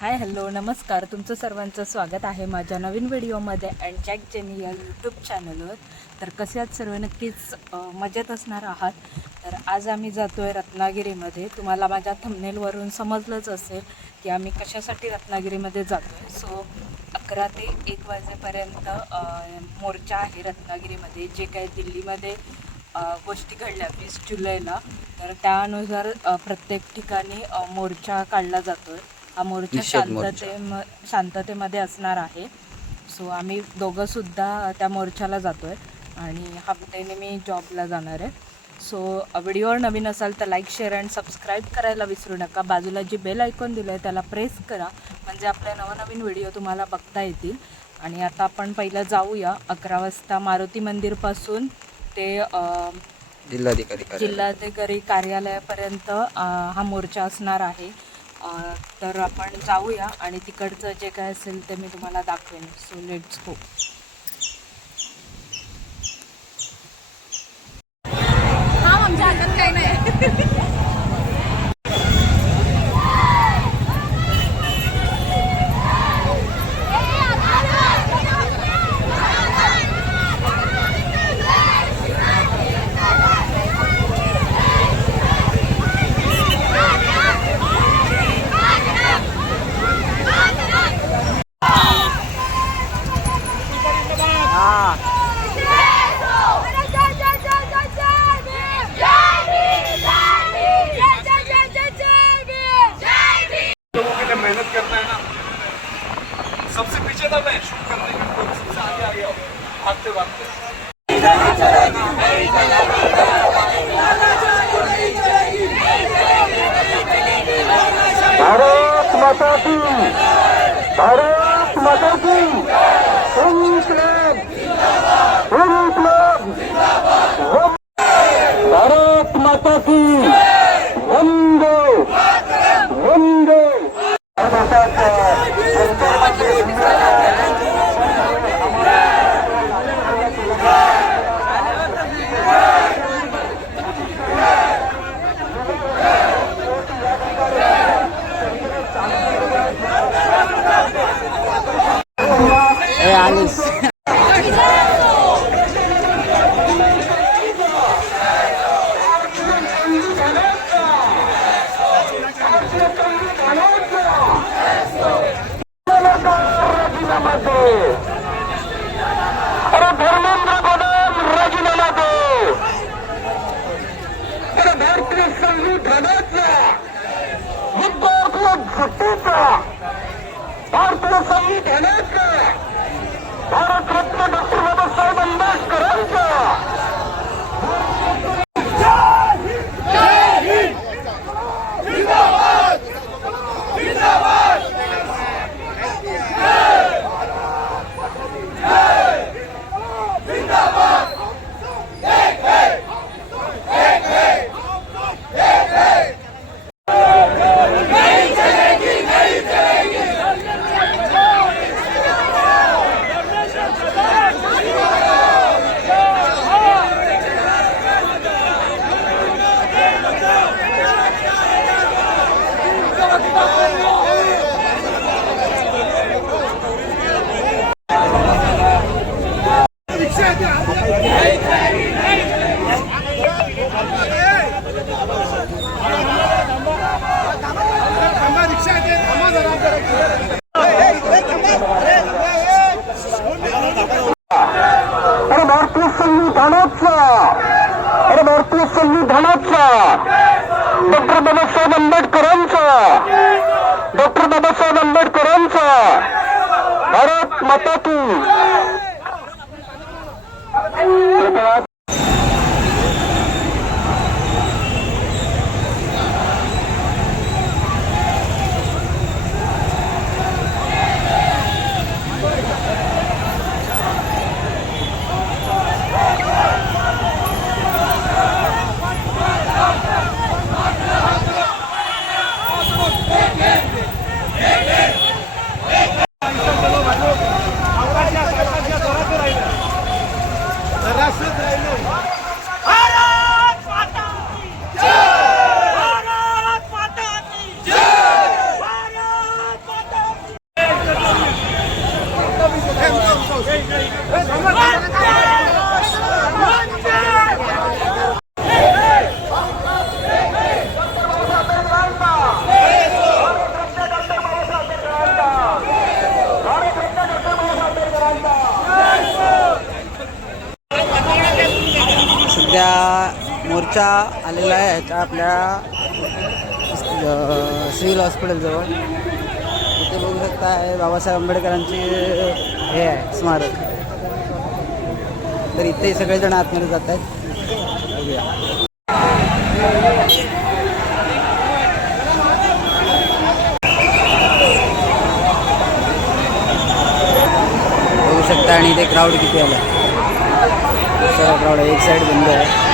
Hi hello नमस्कार, तुमचं सर्वांचं स्वागत आहे माझ्या नवीन व्हिडिओमध्ये अँड जॅक जेनी या यूट्यूब चॅनलवर. तर कसे आहात सर्व? नक्कीच मजेत असणार आहात. तर आज आम्ही जातो आहे रत्नागिरीमध्ये. तुम्हाला माझ्या थंबनेलवरून समजलंच असेल की आम्ही कशासाठी रत्नागिरीमध्ये जातो आहे. सो 11 ते 1 वाजेपर्यंत मोर्चा आहे रत्नागिरीमध्ये. जे काही दिल्लीमध्ये गोष्टी घडल्या 20 जुलैला, तर त्यानुसार प्रत्येक ठिकाणी मोर्चा काढला जातो आहे. हा मोर्चा शांततेमध्ये असणार आहे. सो आम्ही दोघंसुद्धा त्या मोर्चाला जातो आहे आणि हफ्त्याने मी जॉबला जाणार आहे. सो व्हिडिओवर नवीन असाल तर लाईक, शेअर अँड सबस्क्राईब करायला विसरू नका. बाजूला जी बेल आयकॉन दिलं आहे त्याला प्रेस करा, म्हणजे आपले नवनवीन व्हिडिओ तुम्हाला बघता येतील. आणि आता आपण पहिलं जाऊया 11 वाजता मारुती मंदिरपासून ते जिल्हाधिकारी कार्यालयापर्यंत हा मोर्चा असणार आहे. तर आपण जाऊया आणि तिकडचं जे काय असेल ते मी तुम्हाला दाखवेन. So let's go. आमच्या हातात काही नाही. मेहनत करना है ना, सबसे पीछे था मैं शूट करने के, सबसे आगे आ गया भागते भागते. भारत माता की, भारत माता की, इन्कलाब, इन्कलाब, भारत माता की, वंदे वंदे. अरे धर्मेंद्र प्रधान राजीनामा दे. अरे भारतीय संविधानाचा, विद्यार्थी झुटीचा, भारतीय संविधानाचा, भारतरत्न डॉक्टर बाबासाहेब आंबेडकरांचा. अरे भारतीय संविधानाचा, अरे भारतीय संविधानाचा, डॉक्टर बाबासाहेब आंबेडकरांचा, डॉक्टर बाबासाहेब आंबेडकरांचा. भारत माता की. जरासं मोर्चा आलेला आहे ह्याच्या आपल्या सिव्हिल हॉस्पिटलजवळ. इथे बघू शकता आहे बाबासाहेब आंबेडकरांची हे आहे स्मारक. तर इथे सगळेजण आतमध्ये जात आहेत. बघूया. बघू शकता आणि इथे क्राऊड किती आला. सर्व क्राऊड आहे. एक साईड बंद आहे.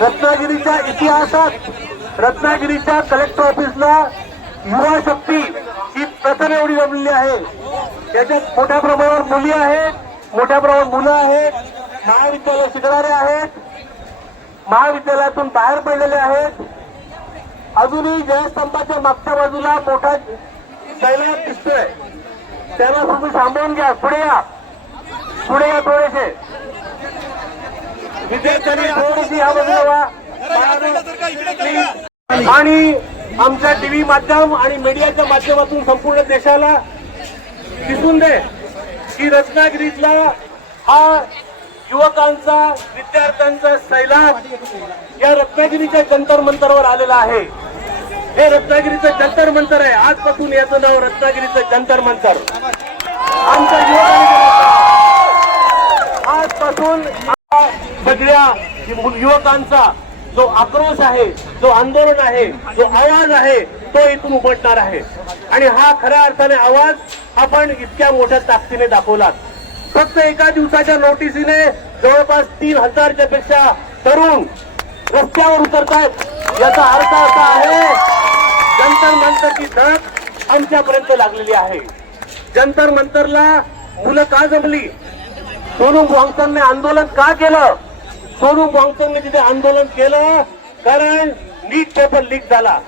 रत्नागिरीच्या इतिहासात रत्नागिरीच्या कलेक्टर ऑफिसला युवा शक्ती ही प्रथम एवढी जमलेली आहे. त्याच्यात मोठ्या प्रमाणावर मुली आहेत, मोठ्या प्रमाणावर मुलं आहेत, महाविद्यालय शिकणारे आहेत, महाविद्यालयातून बाहेर पडलेले आहेत. अजूनही जयस्तंभाच्या मागच्या बाजूला मोठा सैलाब दिसतोय. त्याला तुम्ही सांभाळून घ्या. पुढे या थोडेसे विद्यार्थ्यांनी थोडीशी या बाजूला. आणि आमच्या टीव्ही माध्यम आणि मीडियाच्या माध्यमातून संपूर्ण देशाला दिसून दे की रत्नागिरीतला हा युवकांचा विद्यार्थ्यांचा सैलाब या रत्नागिरीच्या जंतर मंतरवर आलेला आहे. हे रत्नागिरीचं जंतर मंतर आहे. आजपासून याचं नाव रत्नागिरीचं जंतर मंतर. आमच्या आजपासून सगळ्या युवकांचा जो आक्रोश आहे, जो आंदोलन आहे, जो आवाज आहे, तो इथून उमटणार आहे. आणि हा खऱ्या अर्थाने आवाज आपण इतक्या मोठ्या ताकदीने दाखवला. फक्त एका दिवसाच्या नोटिसीने जवळपास 3,000च्या पेक्षा तरुण रस्त्यावर उतरतायत. याचा अर्थ असा आहे जंतर मंतरची धग आमच्यापर्यंत लागलेली आहे. जंतर मंतरला मुलं का जमली? सोनू वांगचुकने आंदोलन का केलं? सोनू वांगचुकने तिथे आंदोलन केलं कारण नीट पेपर लीक झाला.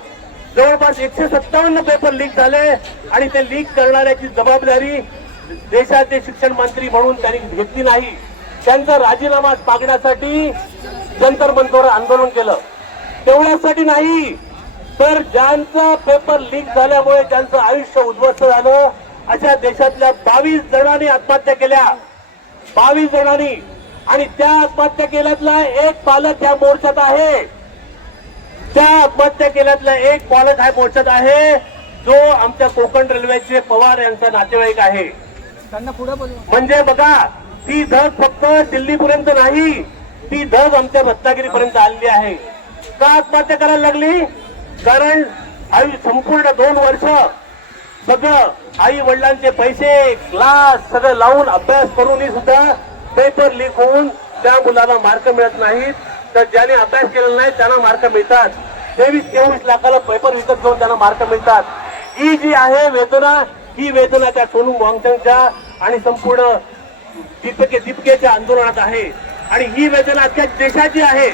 जवळपास 157 पेपर लीक झाले आणि ते लीक करणाऱ्याची जबाबदारी देशाचे शिक्षण मंत्री म्हणून त्यांनी घेतली नाही. त्यांचा राजीनामा मागण्यासाठी जंतर मंतरवर आंदोलन केलं. तेवढ्यासाठी नाही तर ज्यांचा पेपर लीक झाल्यामुळे त्यांचं आयुष्य उद्ध्वस्त झालं अशा देशातल्या 22 जणांनी आत्महत्या केल्या. 22 जणांनी. आणि त्या आत्महत्या केल्यातला एक पालक या मोर्चात आहे. त्या आत्महत्या केल्यातला एक पालक हा मोर्चात आहे जो आमच्या कोकण रेल्वेचे पवार यांचा नातेवाईक आहे. म्हणजे बघा ती धग फक्त दिल्लीपर्यंत नाही, ती धग आमच्या रत्नागिरीपर्यंत आलेली आहे. का आत्महत्या करायला लागली? कारण संपूर्ण 2 वर्ष सगळं आई वडिलांचे पैसे क्लास सगळं लावून अभ्यास करूनही सुद्धा पेपर लीक होऊन त्या मुलाला मार्क मिळत नाहीत. तर ज्याने अभ्यास केलेला नाही त्यांना मार्क मिळतात. 23-24 लाखाला पेपर विकत घेऊन त्यांना मार्क मिळतात. ही जी आहे वेदना, ही वेदना त्या सोनू वांगचुकच्या आणि संपूर्ण दीपकेच्या आंदोलनात आहे. आणि ही वेदना अख्ख्या देशाची आहे.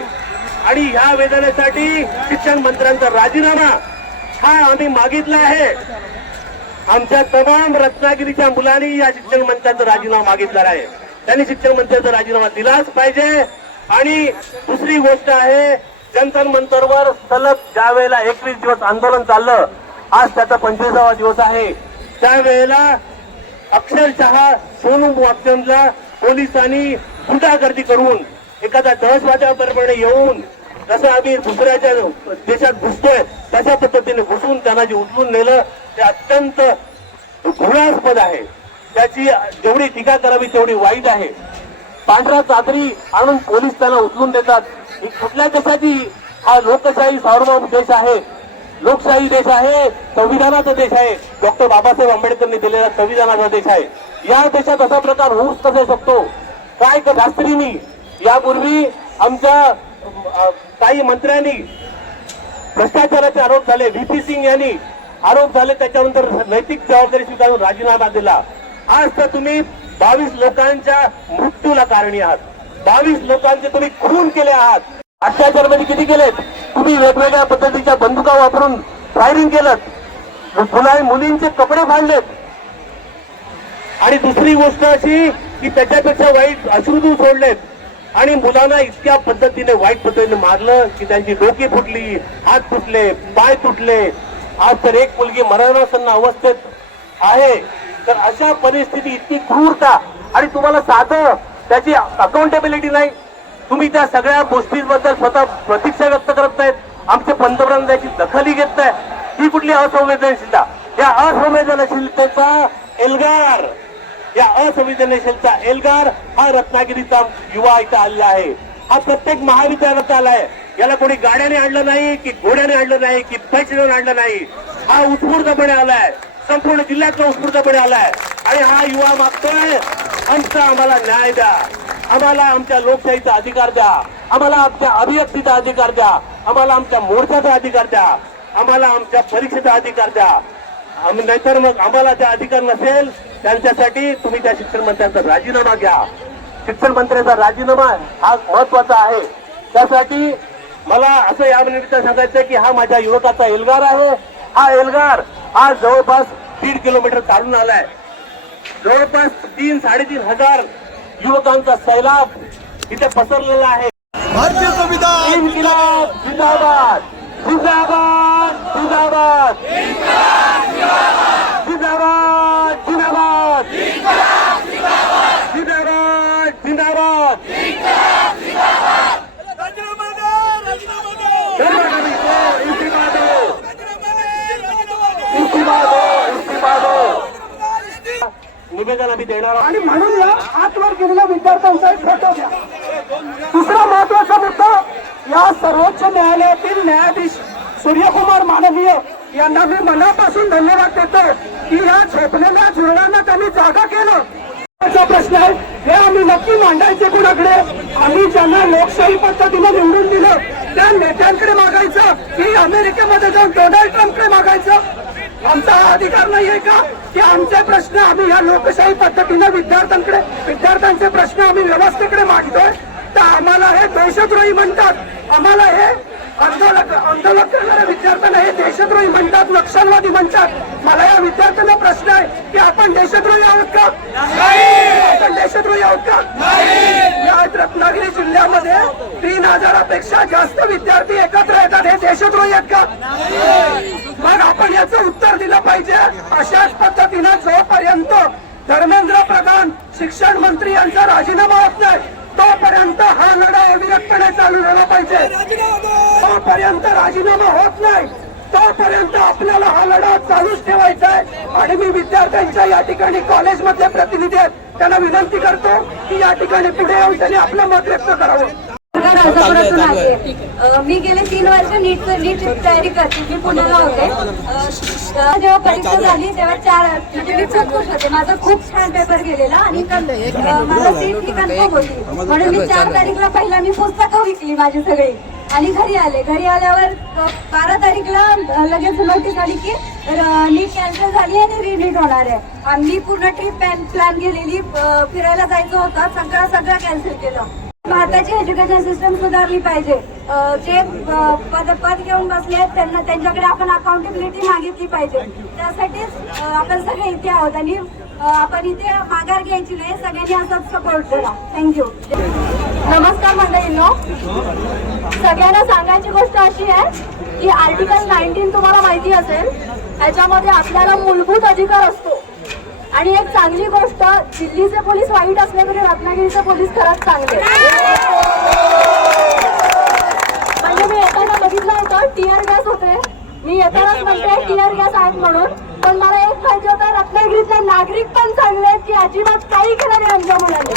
आणि ह्या वेदनेसाठी शिक्षण मंत्र्यांचा राजीनामा हा आम्ही मागितला आहे. आमच्या तमाम रत्नागिरीच्या मुलांनी या शिक्षण मंत्र्यांचा राजीनामा मागितलेला आहे. त्यांनी शिक्षण मंत्र्यांचा राजीनामा दिलाच पाहिजे. आणि दुसरी गोष्ट आहे जंतर मंतरवर सलग ज्या वेळेला 21 दिवस आंदोलन चाललं, आज त्याचा 25वा दिवस आहे, त्यावेळेला अक्षरशः सोनू वाक्चंदला पोलिसांनी गुंडागर्दी करून एखाद्या दहशतवाद्याप्रमाणे येऊन जसं आम्ही दुसऱ्याच्या देशात घुसतोय तशा पद्धतीने घुसून त्यांना जे उचलून नेलं ते अत्यंत घृणास्पद आहे. त्याची जेवढी टीका करावी तेवढी वाईट आहे. पांढरा चादरी आणून पोलीस त्यांना उचलून देतात. ही कुठल्या देशाची? हा लोकशाही सार्वभौम देश आहे, लोकशाही देश आहे, संविधानाचा देश आहे, डॉक्टर बाबासाहेब आंबेडकरांनी दिलेला संविधानाचा देश आहे. या देशात असा प्रकार होऊच कसा शकतो? काय शास्त्रींनी यापूर्वी आमच्या काही मंत्र्यांनी भ्रष्टाचाराचे आरोप झाले, व्ही.पी. सिंग यांनी आरोप झाले, त्याच्यानंतर नैतिक जबाबदारी स्वीकारून राजीनामा दिला. आज तर तुम्ही 22 लोकांच्या मृत्यूला कारणी आहात. 22 लोकांचे तुम्ही खून केले आहात. अत्याचार मध्ये किती केलेत तुम्ही? वेगवेगळ्या पद्धतीच्या बंदुका वापरून फायरिंग केलं, मुलींचे कपडे फाडलेत. आणि दुसरी गोष्ट अशी की त्याच्यापेक्षा वाईट अश्रुधू सोडलेत आणि मुलांना इतक्या पद्धतीने वाईट पद्धतीने मारलं की त्यांची डोकी फुटली, हात फुटले, पाय तुटले. आज तर एक मुलगी मरणासन्न अवस्थेत आहे. तर अशा परिस्थिती, इतकी क्रूरता, आणि तुम्हाला साधं त्याची अकाउंटेबिलिटी नाही. तुम्ही त्या सगळ्या गोष्टींबद्दल स्वतः प्रतीक्षा व्यक्त करत नाहीत. आमचे पंतप्रधान त्याची दखलही घेत नाही. ही कुठली असंवेदनशीलता? या असंवेदनशीलतेचा एल्गार, या असंवेदनशीलता एल्गार हा रत्नागिरीचा युवा इथं आलेला आहे. हा प्रत्येक महाविद्यालयात आलाय. याला कोणी गाड्याने आणलं नाही, की घोड्याने आणलं नाही, की पैसे देऊन आणलं नाही. हा उत्स्फूर्तपणे आलाय, संपूर्ण जिल्ह्यातला उत्स्फूर्तपणे आलाय. आणि हा युवा मागतोय आम्हाला न्याय द्या, आम्हाला आमच्या लोकशाहीचा अधिकार द्या, आम्हाला आमच्या अभिव्यक्तीचा अधिकार द्या, आम्हाला आमच्या मोर्चाचा अधिकार द्या, आम्हाला आमच्या परीक्षेचा अधिकार द्या. नाहीतर मग आम्हाला त्या अधिकार नसेल त्यांच्यासाठी तुम्ही त्या शिक्षण मंत्र्यांचा राजीनामा घ्या. शिक्षण मंत्र्यांचा राजीनामा हा महत्वाचा आहे. त्यासाठी मला असं या निमित्तानं सांगायचं की हा माझ्या युवकाचा एल्गार आहे. हा एल्गार आज जवळपास 1.5 किलोमीटर चालून आलाय. जवळपास 3-3.5 हजार युवकांचा सैलाब इथे पसरलेला आहे. भारतीय संविधान इन्किलाब जिंदाबाद, जिंदाबाद, जिंदाबाद, जिंदाबाद, जिंदाबाद, जिंदाबाद, जिंदाबाद. निवेदन आम्ही देणार आणि म्हणून या आजवर गेलेल्या विद्यार्थ्यांचा एक फोटो घ्या. दुसरा महत्वाचा मुद्दा, या सर्वोच्च न्यायालयातील न्यायाधीश सूर्यकुमार माननीय यांना मी मनापासून धन्यवाद देतो की या झोपलेल्या झुरळांना त्यांनी जागा केलं. प्रश्न आहे हे आम्ही नक्की मांडायचे कुणाकडे? आम्ही ज्यांना लोकशाही पद्धतीने निवडून दिलं त्या नेत्यांकडे मागायचं की अमेरिकेमध्ये जाऊन डोनाल्ड ट्रम्पकडे मागायचं? आमचा हा अधिकार नाहीये का की आमचे प्रश्न आम्ही या लोकशाही पद्धतीने विद्यार्थ्यांचे प्रश्न आम्ही व्यवस्थेकडे मांडतोय? तर आम्हाला हे देशद्रोही म्हणतात, आम्हाला हे आंदोलन करणाऱ्या विद्यार्थ्यांना हे देशद्रोही म्हणतात, नक्षलवादी म्हणतात. मला या विद्यार्थ्यांना प्रश्न आहे की आपण देशद्रोही आहोत का? आपण देशद्रोही आहोत का? या रत्नागिरी जिल्ह्यामध्ये 3000पेक्षा जास्त विद्यार्थी एकत्र येतात, हे देशद्रोही आहेत का? मग आपण याचं उत्तर दिलं पाहिजे. अशाच पद्धतीनं जोपर्यंत धर्मेंद्र प्रधान शिक्षण मंत्री यांचा राजीनामा होत नाही तोपर्यंत हा लढा अविरतपणे चालू झाला पाहिजे. तोपर्यंत राजीनामा होत नाही तोपर्यंत आपल्याला हा लढा चालूच ठेवायचा आहे. आणि मी विद्यार्थ्यांच्या या ठिकाणी कॉलेजमधले प्रतिनिधी आहेत त्यांना विनंती करतो की या ठिकाणी पुढे येऊन त्यांनी आपलं मत व्यक्त करावं. मी गेले 3 वर्ष नीट तयारी करते. मी पुण्याला होते. जेव्हा परीक्षा झाली तेव्हा मी खूप खुश होते. माझा खूप छान पेपर गेलेला आणि मला सीट ही कन्फर्म होती. म्हणून मी 4 तारीखला पहिला मी पुस्तकं विकली माझी सगळी आणि घरी आले. घरी आल्यावर 12 तारीखला लगेच नोटीस आली की नीट कॅन्सल झाली आणि रिनीट होणार आहे. आम्ही पूर्ण ट्रिप प्लॅन केलेली, फिरायला जायचं होतं, सगळं कॅन्सल केलं. भारताची एज्युकेशन सिस्टम सुधारली पाहिजे. जे पद घेऊन बसले आहेत त्यांच्याकडे आपण अकाउंटेबिलिटी मागितली पाहिजे. त्यासाठीच आपण सगळे इथे आहोत आणि आपण इथे माघार घ्यायची नाही. सगळ्यांनी असंच सपोर्ट करा. थँक्यू. नमस्कार मंडळींनो, सगळ्यांना सांगायची गोष्ट अशी आहे की आर्टिकल 19 तुम्हाला माहिती असेल, त्याच्यामध्ये आपल्याला मूलभूत अधिकार असतो. आणि एक चांगली गोष्ट, दिल्लीचे पोलीस वाईट असले तरी रत्नागिरीचे पोलीस खरंच चांगले. म्हणजे मी येताना बघितलं होतं टीयर गॅस होते, मी येतानाच म्हणते टीयर गॅस आहेत म्हणून, पण मला एक पाहिजे होतं रत्नागिरीतले नागरिक पण चांगले आहेत की अजिबात काही केलं नाही आमच्या मुलांनी.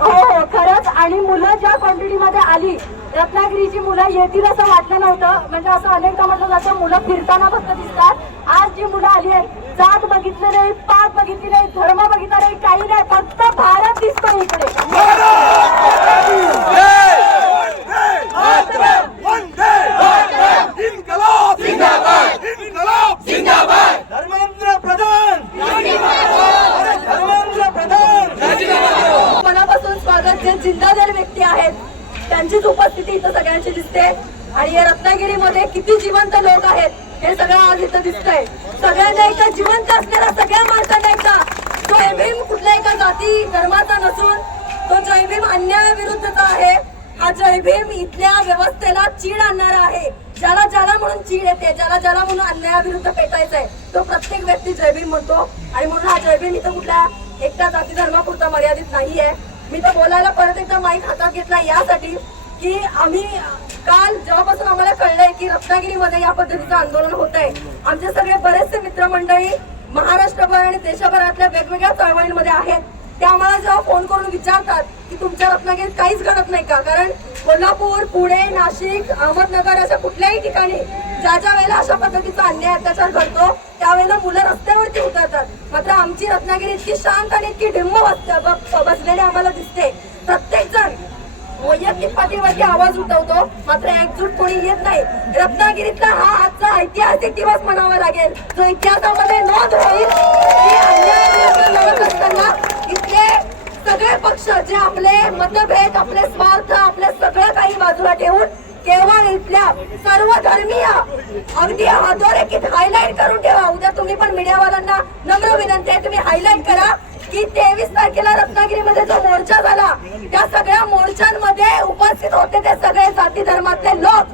हो हो खरंच. आणि मुलं ज्या क्वांटिटीमध्ये आली, रत्नागिरीची मुलं येतील असं वाटलं नव्हतं. म्हणजे असं अनेकदा म्हटलं जातं मुलं फिरताना फक्त दिसतात. आज जी मुलं आली आहेत, जात बघितलं नाही, पात बघितली नाही, धर्म बघितला नाही, काही नाही, फक्त भारत दिसतो इकडे. मनापासून स्वागत. जे जिल्हादार व्यक्ती आहेत त्यांचीच उपस्थिती इथं सगळ्यांची दिसते. आणि या रत्नागिरीमध्ये किती जिवंत लोक आहेत हे सगळं आज इथं दिसतंय. सगळ्यांना एका जिवंत असलेल्या सगळ्या माणसांना एका जय भीम कुठल्या एका जाती धर्माचा नसून तो जय भीम अन्यायाविरुद्धचा आहे. हा जय भीम इथल्या व्यवस्थेला चीड आणणारा आहे. ज्याला ज्याला म्हणून चीड येते, ज्याला ज्याला म्हणून अन्यायाविरुद्ध पेटायचंय, तो प्रत्येक व्यक्ती जय भीम म्हणतो. आणि म्हणून हा जय भीम इथं कुठल्या एकटा जाती धर्मापुरता मर्यादित नाहीये. मी तर बोलायला परत एकदा माईक हातात घेतला यासाठी की आम्ही काल जेव्हापासून आम्हाला कळलंय की रत्नागिरीमध्ये या पद्धतीचं आंदोलन होत आहे, आमचे सगळे बरेचसे मित्रमंडळी महाराष्ट्रभर आणि देशभरातल्या वेगवेगळ्या चळवळींमध्ये आहेत. ते आम्हाला जेव्हा फोन करून विचारतात की तुमच्या रत्नागिरीत काहीच घडत नाही का, कारण कोल्हापूर, पुणे, नाशिक, अहमदनगर अशा कुठल्याही ठिकाणी ज्या ज्या वेळेला अशा पद्धतीचा अन्याय अत्याचार घडतो त्यावेळेला मुलं रस्त्यावरती उतरतात. मात्र आमची रत्नागिरी इतकी शांत आणि इतकी ढिम्म बसलेली आम्हाला दिसते. प्रत्येक जण वैयक्तिक पातळीवरती आवाज उठवतो, मात्र एकजूट कोणी येत नाही. रत्नागिरीतला हा आजचा ऐतिहासिक दिवस म्हणावा लागेल, जो इतिहासामध्ये नोंद होईल की अन्यायाविरुद्ध लढत असताना इथले सगळे पक्ष जे आपले मतभेद, आपले स्वार्थ, आपले सगळं काही बाजूला ठेवून केवळ इथल्या सर्व धर्मीय अगदी अधोरेखित हायलाइट करून ठेवा. उद्या तुम्ही पण मीडियावाल्यांना नम्र विनंती आहे, तुम्ही हायलाइट करा की 23 तारखेला रत्नागिरीमध्ये जो मोर्चा झाला त्या सगळ्या मोर्चांमध्ये उपस्थित होते ते सगळे जाती धर्मातले लोक.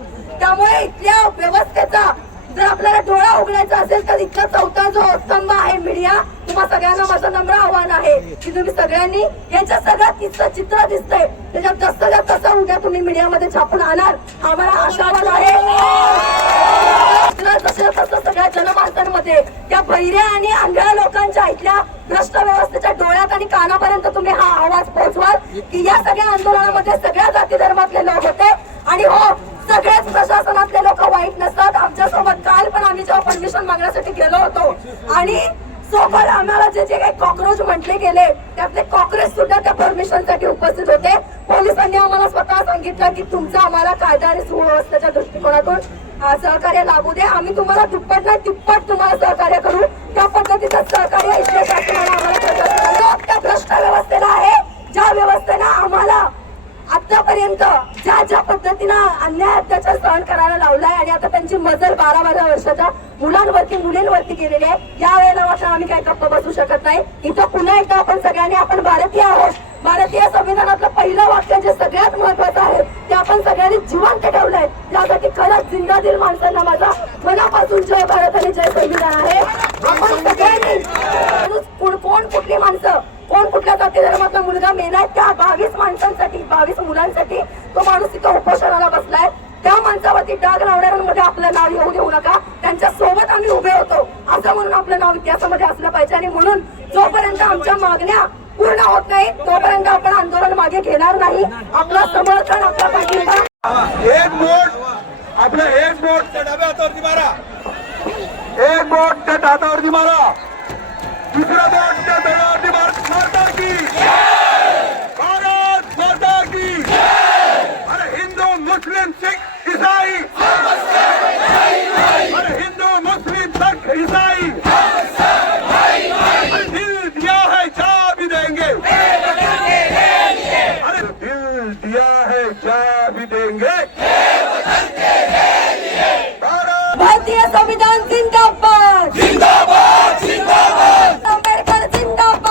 त्यामुळे इथल्या व्यवस्थेचा जर आपल्याला डोळा उघडायचा असेल तर इथला चौथा जो स्तंभ आहे मीडिया, तुम्हा सगळ्यांना माझं नम्र आव्हान आहे की तुम्ही सगळ्यांनी याच्या सगळं चित्र दिसतंय त्याच्यात जास्त तसं उद्या तुम्ही मीडियामध्ये छापून आणाल हा मला आशावाद आहे. तसं सगळ्या जनमानसांमध्ये त्या बहिऱ्या आणि आंधळ्या लोकांच्या इथल्या भ्रष्ट व्यवस्थेच्या डोळ्यात आणि कानापर्यंत तुम्ही हा आवाज पोहोचवाल की या सगळ्या आंदोलनामध्ये सगळ्या जाती धर्मातले लोक होते. आणि हो, सगळ्याच प्रशासनातले लोक वाईट नसतात. आमच्यासोबत काल पण आम्ही जेव्हा परमिशन मागण्यासाठी गेलो होतो आणि सोबत आम्हाला जे जे काही कॉक्रोच म्हटले गेले त्यातले कॉक्रोच सुद्धा त्या परमिशनसाठी उपस्थित होते. पोलिसांनी आम्हाला स्वतः सांगितलं की तुमचं आम्हाला कायदा आणि सुव्यवस्थेच्या दृष्टिकोनातून सहकार्य लागू दे. आम्ही तुम्हाला दुप्पट नाही तिप्पट तुम्हाला सहकार्य करू. त्या पद्धतीचं सहकार्य इथल्या शासनाला आम्हाला त्या भ्रष्ट व्यवस्थेला आहे, ज्या व्यवस्थेनं आम्हाला आतापर्यंत ज्या पद्धतीनं अन्याय अत्याचार सहन करायला लावलाय आणि आता त्यांची मजल 12-12 वर्षाच्या मुलांवरती मुलींवरती गेलेली आहे. या वेळेला मात्र आम्ही काही गप्प बसू शकत नाही. इथं पुन्हा एकदा आपण सगळ्यांनी आपण भारतीय आहोत. भारतीय संविधानातलं पहिलं वाक्य जे सगळ्यात महत्वाचं आहे ते आपण सगळ्यांनी जिवंत ठेवलंय. त्यासाठी खरंच जिंदा दिल माणसांना माझा मनापासून जय भारत आणि जय संविधान आहे. आपण सगळ्यांनी कोण कुठली माणसं, कोण कुठल्या जाती धर्माचा मुलगा मेलाय त्या 22 माणसांसाठी, 22 मुलांसाठी तो माणूस तिथं उपोषणाला बसलाय. त्या माणसावरती डाग लावणाऱ्यांमध्ये आपलं नाव येऊ देऊ नका. त्यांच्या सोबत आम्ही उभे होतो असं म्हणून आपलं नाव इतिहासामध्ये असलं पाहिजे. आणि म्हणून जोपर्यंत आमच्या मागण्या पूर्ण होत नाही तोपर्यंत आपण आंदोलन मागे घेणार नाही. आपलं समर्थन, आपला पाठिंबा. एक बोट आपलं, एक बोट त्या डाव्या हातावरती मारा, एक बोट त्या हातावरती मारा, दुसरा बोट त्या तळावरती मारा. माता की भारत माता की. अरे हिंदू मुस्लिम सिख ईसाई, अरे हिंदू मुस्लिम सिख ईसाई, दिल दिया है जा भी देंगे, अरे दिल दिया है जा भी देंगे. भारतीय संविधान जिंदाबाद, जिंदाबाद, जिंदाबाद. आंबेडकर जिंदाबाद.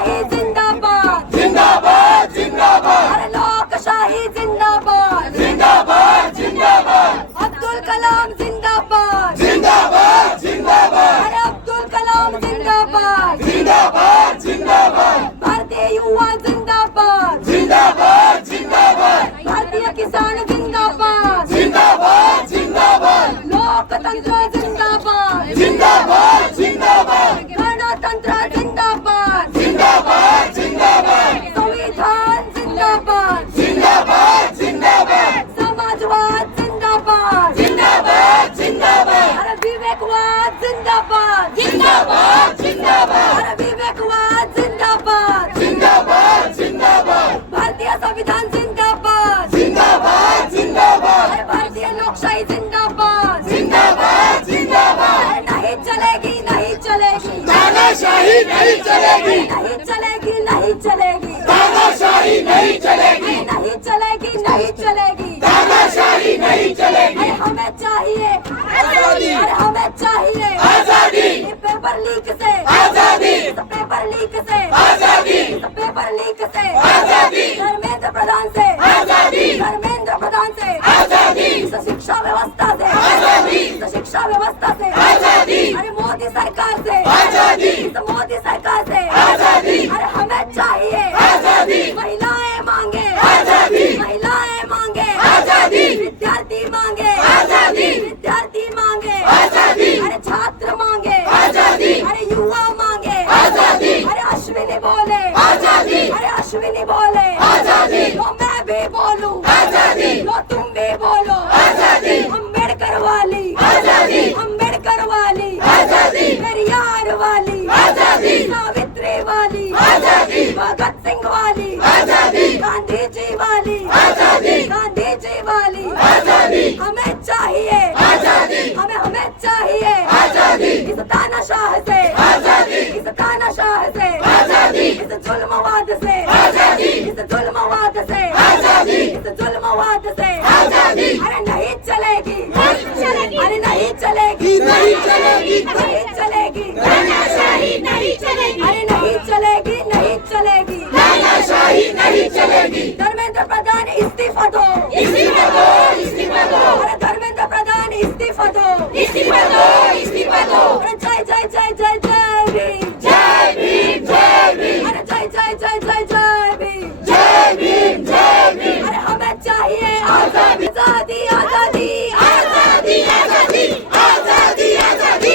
लोकशाही जिंदाबाद जिंदाबाद जिंदाबाद अरे लोकशाही जिंदाबाद जिंदाबाद जिंदाबाद अब्दुल कलाम जिंदाबाद जिंदाबाद जिंदाबाद अरे अब्दुल कलाम जिंदाबाद जिंदाबाद जिंदाबाद भारतीय युवा जिंदाबाद जिंदाबाद जिंदाबाद भारतीय किसान जिंदाबाद जिंदाबाद जिंदाबाद लोकतंत्र जिंदाबाद जिंदाबाद जिंदाबाद गणतंत्र जिंदाबाद जिंदाबाद जिंदाबाद संविधान जिंदाबाद जिंदाबाद जिंदाबाद समाजवाद जिंदाबाद जिंदाबाद जिंदाबाद अरे विवेकवाद जिंदाबाद जिंदाबाद जिंदाबाद अरे विवेकवाद जिंदाबाद जिंदाबाद जिंदाबाद भारतीय संविधान जिंदाबाद जिंदाबाद जिंदाबाद अरे भारतीय लोकशाही जिंदाबाद जिंदाबाद जिंदाबाद अरे नहीं चलेगी नहीं चलेगी तानाशाही नहीं चलेगी नहीं चलेगी नहीं चलेगी तानाशाही नहीं चलेगी नहीं चलेगी नहीं चलेगी तानाशाही नहीं चलेगी अरे हमें चाहिए आजादी। अरे हमें चाहिए आजादी। ये पेपर लीक से आजादी। इस पेपर लीक से आजादी। इस पेपर लीक से आजादी। धर्मेंद्र प्रधान से आजादी। धर्मेंद्र प्रधान से आजादी। इस शिक्षा व्यवस्था से आजादी। इस शिक्षा व्यवस्था से आजादी। अरे मोदी सरकार से आजादी। इस मोदी सरकार से आजादी। अरे हमें चाहिए आजादी। महिलाएं मांगे आजादी। महिलाएं मांगे आजादी। विद्यार्थी मांगे आजादी। विद्यार्थी मांगे आजादी। अरे छात्र मांगे आजादी। अरे युवा मांगे आजादी। अरे अश्विनी बोले आजादी। अरे अश्विनी बोले आजादी। लो मैं भी बोलूं आजादी। लो तुम भी बोलो आजादी। अम्बेडकर वाली आजादी। अम्बेडकर वाली आजादी। पेरियार वाली आजादी। सावित्री वाली आजादी। भगत सिंह वाली आजादी। गांधी जी वाली आजादी। गांधी जी वाली आजादी। हमें चाहिए आजादी। हमें चाहिए आजादी। इस तानाशाह से आजादी। इस तानाशाह से आजादी। इस जुल्मवाद से आजादी। इस जुल्मवाद से आजादी। इस जुल्मवाद से आजादी। अरे नहीं चलेगी नहीं चलेगी। अरे नहीं चलेगी नहीं चलेगी। नहीं चलेगी तानाशाही नहीं चलेगी अरे नहीं चलेगी नहीं चलेगी तानाशाही नहीं चलेगी धर्मेंद्र प्रधान इस्तीफा दो इस्तीफा दो इस्तीफा दो अरे धर्मेंद्र प्रधान इस्तीफा दो इस्तीफा दो इस्तीफा दो अरे जय जय जय जय जय भीम जय भीम जय भीम अरे जय जय जय जय जय भीम जय भीम जय भीम अरे हमें चाहिए आजादी। आजादी आजादी आजादी आजादी आजादी आजादी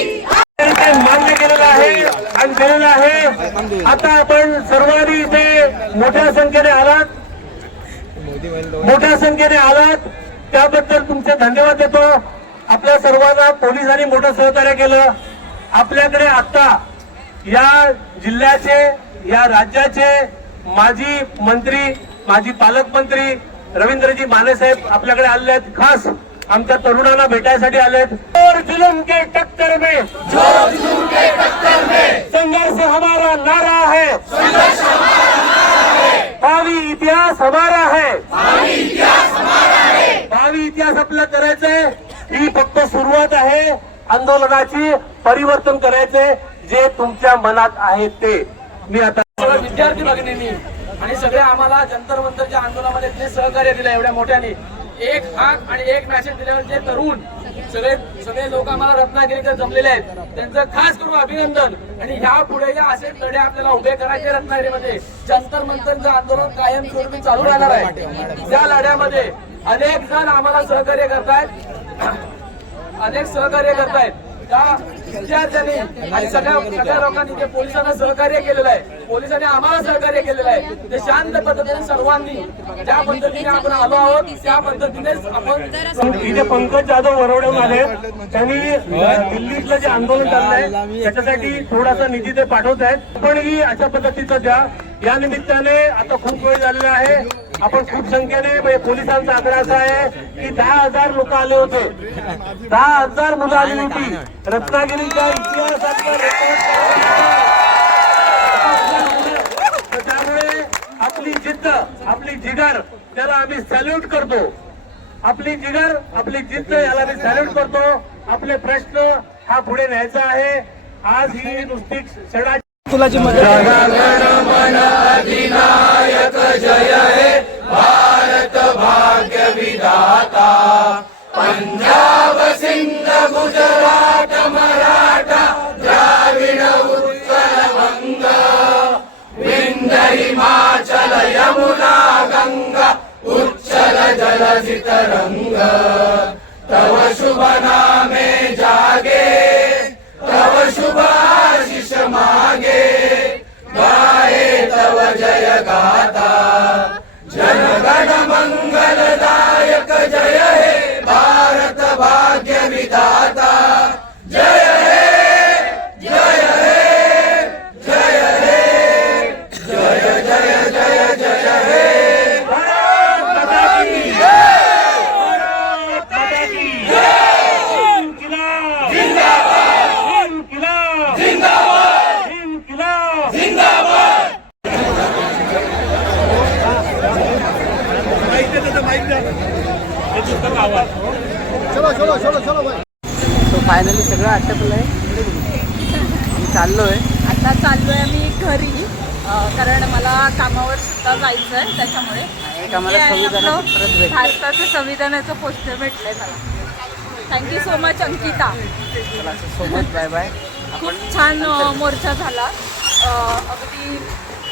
ते मान्य केलेलं आहे आणि दिलेलं आहे. आता आपण सर्वांनी इथे मोठ्या संख्येने आलात त्याबद्दल तुमचे धन्यवाद देतो. आपल्या सर्वांना पोलिसांनी मोठं सहकार्य केलं. आपल्याकडे आता या जिल्ह्याचे या राज्याचे माजी मंत्री माजी पालकमंत्री रवींद्रजी माने साहेब आपल्याकडे आले आहेत. खास आमच्या तरुणांना भेटायसाठी आलेत. और जुल्म के टक्कर में संघर्ष हमारा नारा है भावी इतिहास हमारा है भावी इतिहास आपल्याला करायचंय. ही फक्त सुरुवात आहे आंदोलनाची. परिवर्तन करायचंय जे तुमच्या मनात आहे ते. मी आता सगळ्या विद्यार्थी भगिनींनी आणि सगळे आम्हाला जंतर मंतरच्या आंदोलनामध्ये जे सहकार्य दिलं एवढ्या मोठ्याने एक हाक आणि एक मॅसेज दिल्यावर जे तरुण सगळे लोक आम्हाला रत्नागिरीकडे जमलेले आहेत त्यांचं खास करून अभिनंदन. आणि ह्या पुढे असे लढे आपल्याला उभे करायचे रत्नागिरीमध्ये. जंतर मंतरचं आंदोलन कायमस्वरूपी चालू राहणार आहे. त्या लढ्यामध्ये अनेक जण आम्हाला सहकार्य करतायत त्या विद्यार्थ्यांनी आणि सगळ्या लोकांनी जे पोलिसांना सहकार्य केलेलं आहे. पोलिसांनी आम्हाला सहकार्य केलेलं आहे. ते शांत पद्धतीने सर्वांनी ज्या पद्धतीने आपण आलो आहोत त्या पद्धतीनेच आपण इथे पंकज जाधव वरवडून आले. त्यांनी दिल्लीतलं जे आंदोलन चाललंय त्याच्यासाठी थोडासा निधी ते पाठवत आहेत. पण ही अशा पद्धतीचं द्या. या निमित्ताने आता खूप वेळ झालेला आहे. आपण खूप संख्येने पोलिसांचा आकडा असा आहे की 10,000 लोक आले होते. 10,000 मुलं आली होती. रत्नागिरीच्या इतिहासातलं त्यामुळे आपली जिद्द आपली जिगर त्याला आम्ही सॅल्यूट करतो. आपली जिगर आपली जिद्द याला मी सॅल्यूट करतो. आपले प्रश्न हा पुढे न्यायचा आहे. आज ही नुसती तुला जी मदत तो फायनली सगळं आटपलं आहे. मी चाललोय. आता चाललोय मी घरी, कारण मला कामावर सुद्धा जायचं आहे. त्याच्यामुळे एक आम्हाला हे आहे संविधानाचं आपलं परत भेट. भारताचं संविधानाचं पोस्टर भेटलंय मला. Thank you so much Ankita. चला सोबत बाय बाय. खूप छान मोर्चा झाला. अगदी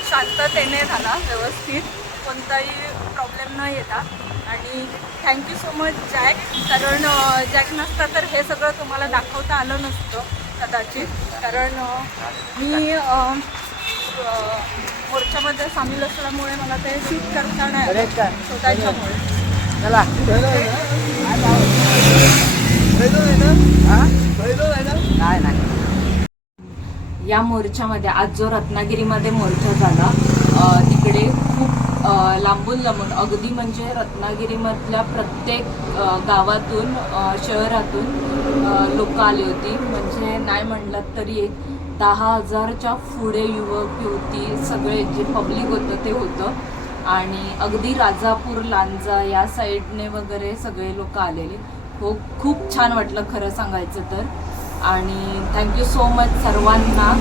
शांततेने झाला, व्यवस्थित, कोणताही प्रॉब्लेम न येता. आणि थँक्यू सो मच जॅक, कारण जॅक नसता तर हे सगळं तुम्हाला दाखवता आलं नसतं कदाचित. कारण मी मोर्चामध्ये सामील असल्यामुळे मला ते शूट करता नाही आलं. So त्याच्यामुळे चला काय नाही. या मोर्चामध्ये आज जो रत्नागिरीमध्ये मोर्चा झाला, तिकडे खूप लांबून लांबून, अगदी म्हणजे रत्नागिरीमधल्या प्रत्येक गावातून, शहरातून लोक आली होती. म्हणजे नाही म्हणलं तरी एक 10,000च्या पुढे युवक युवती, सगळे जे पब्लिक होतं ते होतं. आणि अगदी राजापूर, लांजा या साईडने वगैरे सगळे लोक आलेले. हो, खूप छान वाटलं खरं सांगायचं तर. आणि थँक्यू सो मच सर्वांना,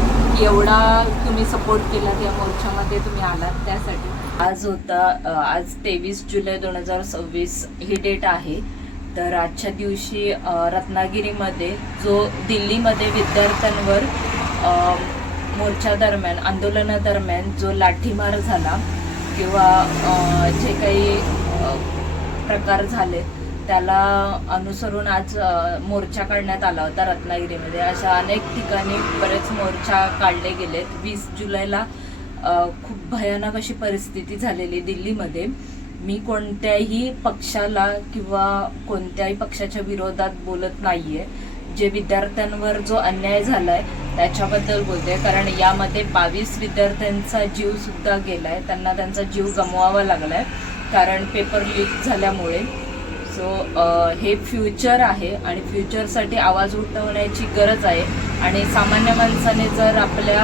एवढा तुम्ही सपोर्ट केलात या मोर्चामध्ये, तुम्ही आलात त्यासाठी. आज 23 जुलै 2026 ही डेट आहे. तर आजच्या दिवशी रत्नागिरीमध्ये जो दिल्लीमध्ये विद्यार्थ्यांवर मोर्चादरम्यान, आंदोलनादरम्यान जो लाठीमार झाला किंवा जे काही प्रकार झाले त्याला अनुसरून आज मोर्चा काढण्यात आला होता रत्नागिरीमध्ये. अशा अनेक ठिकाणी बरेच मोर्चा काढले गेलेत. 20 जुलैला खूप भयानक अशी परिस्थिती झालेली दिल्लीमध्ये. मी कोणत्याही पक्षाला किंवा कोणत्याही पक्षाच्या विरोधात बोलत नाहीये. जे विद्यार्थ्यांवर जो अन्याय झालाय त्याच्याबद्दल बोलते, कारण यामध्ये 22 विद्यार्थ्यांचा जीव सुद्धा गेलाय. त्यांना त्यांचा जीव गमवावा लागलाय कारण पेपर लीक झाल्यामुळे. सो हे फ्युचर आहे आणि फ्युचरसाठी आवाज उठवण्याची गरज आहे. आणि सामान्य माणसाने जर आपल्या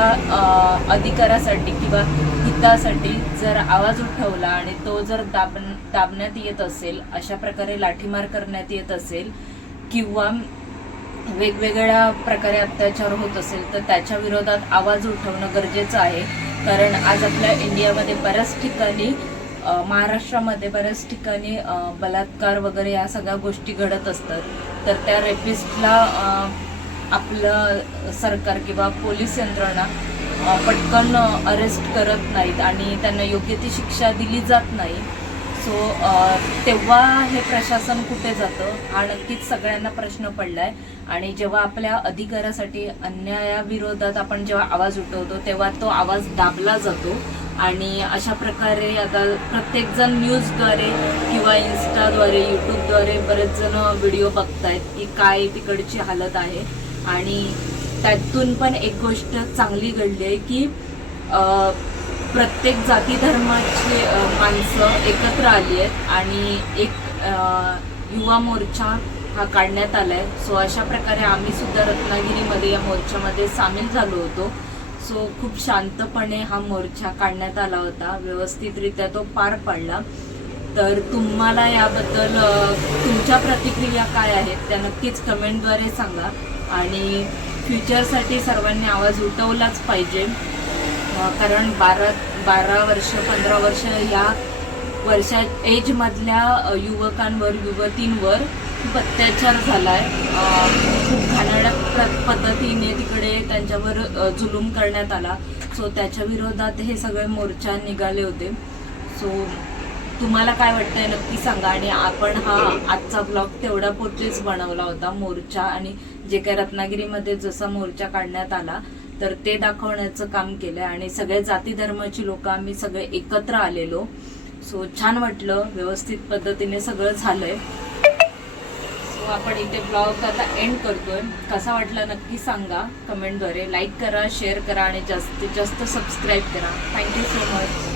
अधिकारासाठी किंवा हितासाठी जर आवाज उठवला आणि तो जर दाबण्यात येत असेल, अशा प्रकारे लाठीमार करण्यात येत असेल किंवा वेगवेगळ्या प्रकारे अत्याचार होत असेल, तर त्याच्या विरोधात आवाज उठवणं गरजेचं आहे. कारण आज आपल्या इंडियामध्ये बऱ्याच ठिकाणी, महाराष्ट्रामध्ये बऱ्याच ठिकाणी बलात्कार वगैरे या सगळ्या गोष्टी घडत असतात. तर त्या रेपिस्टला आपलं सरकार किंवा पोलीस यंत्रणा पटकन अरेस्ट करत नाहीत आणि त्यांना योग्य ती शिक्षा दिली जात नाही. सो तेव्हा हे प्रशासन कुठे जातं हा नक्कीच सगळ्यांना प्रश्न पडला आहे. आणि जेव्हा आपल्या अधिकारासाठी, अन्यायाविरोधात आपण जेव्हा आवाज उठवतो तेव्हा तो आवाज दाबला जातो. आणि अशा प्रकारे आता प्रत्येकजण न्यूजद्वारे किंवा इन्स्टाद्वारे, यूट्यूबद्वारे बरेच जण व्हिडिओ बघतायत की काय तिकडची हालत आहे. आणि त्यातून पण एक गोष्ट चांगली घडली आहे की प्रत्येक जाती धर्माची माणसं एकत्र आली आहेत आणि एक युवा मोर्चा हा काढण्यात आला आहे. सो अशा प्रकारे आम्ही सुद्धा रत्नागिरीमध्ये या मोर्चामध्ये सामील झालो होतो. सो खूप शांतपणे हा मोर्चा काढण्यात आला होता. व्यवस्थितरित्या तो पार पडला. तर तुम्हाला याबद्दल तुमच्या प्रतिक्रिया काय आहेत त्या नक्कीच कमेंटद्वारे सांगा. आणि फ्युचरसाठी सर्वांनी आवाज उठवलाच पाहिजे. कारण 12 वर्ष 15 वर्ष या एजमधल्या युवकांवर युवतींवर खूप अत्याचार झाला आहे. खूप घाणेरड्या पद्धतीने तिकडे त्यांच्यावर जुलूम करण्यात आला. सो त्याच्या विरोधात हे सगळे मोर्चा निघाले होते. सो तुम्हाला काय वाटतंय नक्की सांगा. आणि आपण हा आजचा ब्लॉग तेवढा पुरतेच बनवला होता. मोर्चा आणि जे काही रत्नागिरीमध्ये जसा मोर्चा काढण्यात आला तर ते दाखवण्याचं काम केलंय. आणि सगळे जाती धर्माची लोक आम्ही सगळे एकत्र आलेलो. सो छान वाटलं, व्यवस्थित पद्धतीने सगळं झालंय. सो आपण इथे ब्लॉग आता एंड करतोय. कसा वाटला नक्की सांगा कमेंटद्वारे. लाईक करा, शेअर करा आणि जास्तीत जास्त सबस्क्राईब करा. Thank you so much.